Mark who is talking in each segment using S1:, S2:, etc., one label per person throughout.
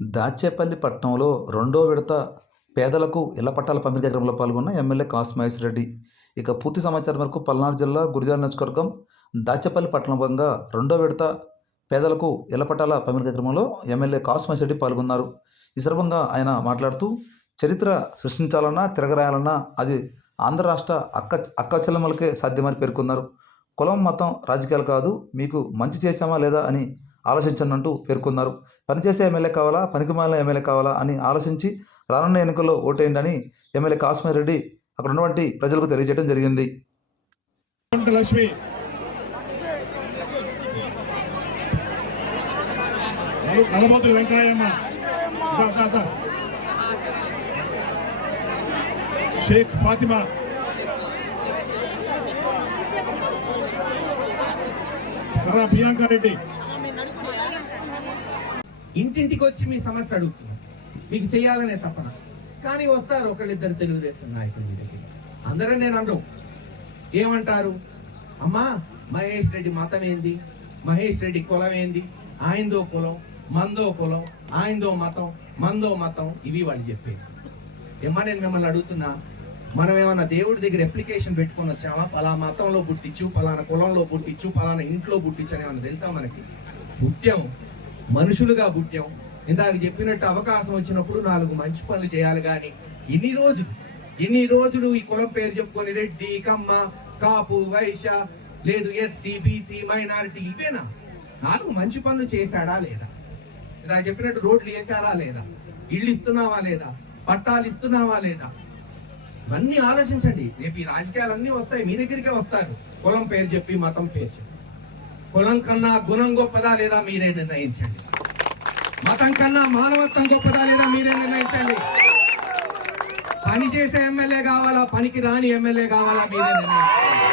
S1: దాచేపల్లి పట్టణంలో రెండో విడత పేదలకు ఇళ్ళ పట్టాల పంపిణీ కార్యక్రమంలో పాల్గొన్న ఎమ్మెల్యే కాసు మహేష్ రెడ్డి. ఇక పూర్తి సమాచారం మేరకు పల్నాడు జిల్లా గురిజాల నియోజకవర్గం దాచేపల్లి పట్టణం రెండో విడత పేదలకు ఇళ్ళ పట్టాల పంపిణీ కార్యక్రమంలో ఎమ్మెల్యే కాసు మహేష్ రెడ్డి పాల్గొన్నారు. ఈ సందర్భంగా ఆయన మాట్లాడుతూ చరిత్ర సృష్టించాలన్నా తిరగరాయాలన్నా అది ఆంధ్ర రాష్ట్ర అక్క అక్క చెల్లెమ్మలకే సాధ్యమని పేర్కొన్నారు. కులం మతం రాజకీయాలు కాదు మీకు మంచి చేశామా లేదా అని ఆలోచించనంటూ పేర్కొన్నారు. పనిచేసే ఎమ్మెల్యే కావాలా? పనికిమాలిన ఎమ్మెల్యే కావాలా? అని ఆలోచించి రానున్న ఎన్నికల్లో ఓటేయండి అని ఎమ్మెల్యే కాశ్మీర్ రెడ్డి అక్కడ ఉన్నటువంటి ప్రజలకు తెలియజేయడం జరిగింది.
S2: లక్ష్మి వెంకయ్యమ్మ. షేక్ ఫాతిమా. ప్రియాంక రెడ్డి.
S3: ఇంటింటికి వచ్చి మీ సమస్య అడుగుతున్నారు మీకు చేయాలనే తపన. కానీ వస్తారు ఒకళ్ళిద్దరు తెలుగుదేశం నాయకులు మీ దగ్గర అందరూ నేను అన్ను ఏమంటారు? అమ్మా మహేష్ రెడ్డి మతం ఏంది? మహేష్ రెడ్డి కులం ఏంది? ఆయనదో కులం మందో కులం ఆయనదో మతం మందో మతం ఇవి వాళ్ళు చెప్పేది. ఏమా నేను మిమ్మల్ని అడుగుతున్నా. మనం ఏమన్నా దేవుడి దగ్గర అప్లికేషన్ పెట్టుకొని వచ్చామా? పలా మతంలో పుట్టించు పలానా కులంలో పుట్టించు పలానా ఇంట్లో పుట్టించు అని ఏమన్నా తెలుసా మనకి? పుట్టాము. మనుషులుగా పుట్టాం. ఇందాక చెప్పినట్టు అవకాశం వచ్చినప్పుడు నాలుగు మంచి పనులు చేయాలి కానీ ఇన్ని రోజులు ఇన్ని రోజులు ఈ కులం పేరు చెప్పుకొని రెడ్డి కమ్మ కాపు వైశ్య లేదు ఎస్సీ బీసీ మైనారిటీ ఇవేనా? నాలుగు మంచి పనులు చేశాడా లేదా? ఇందాక చెప్పినట్టు రోడ్లు వేసారా లేదా? ఇళ్ళు ఇస్తున్నావా లేదా? పట్టాలు ఇస్తున్నావా లేదా? ఇవన్నీ ఆలోచించండి. రేపు ఈ రాజకీయాలన్నీ వస్తాయి. మీ దగ్గరికే వస్తారు. కులం పేరు చెప్పి మతం పేరు చెప్పి. కులం కన్నా గుణం గొప్పదా లేదా మీరే నిర్ణయించండి. మతం కన్నా మానవత్వం గొప్పదా లేదా మీరే నిర్ణయించండి. పని చేసే ఎమ్మెల్యే కావాలా పనికి రాని ఎమ్మెల్యే కావాలా మీరే నిర్ణయించండి.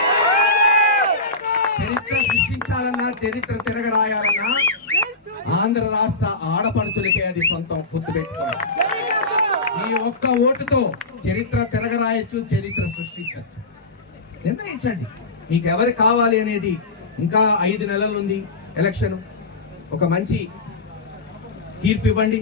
S3: చరిత్ర సృష్టించాలన్నా చరిత్ర తిరగరాయాలన్నా ఆంధ్ర రాష్ట్ర ఆడపడుచులకే అది సొంతం గుర్తుపెట్టుకోండి. ఈ ఒక్క ఓటుతో చరిత్ర తిరగరాయచ్చు చరిత్ర సృష్టించచ్చు. నిర్ణయించండి. మీకు ఎవరు కావాలి అనేది ఇంకా ఐదు నెలలు ఉంది ఎలక్షన్. ఒక మంచి తీర్పు ఇవ్వండి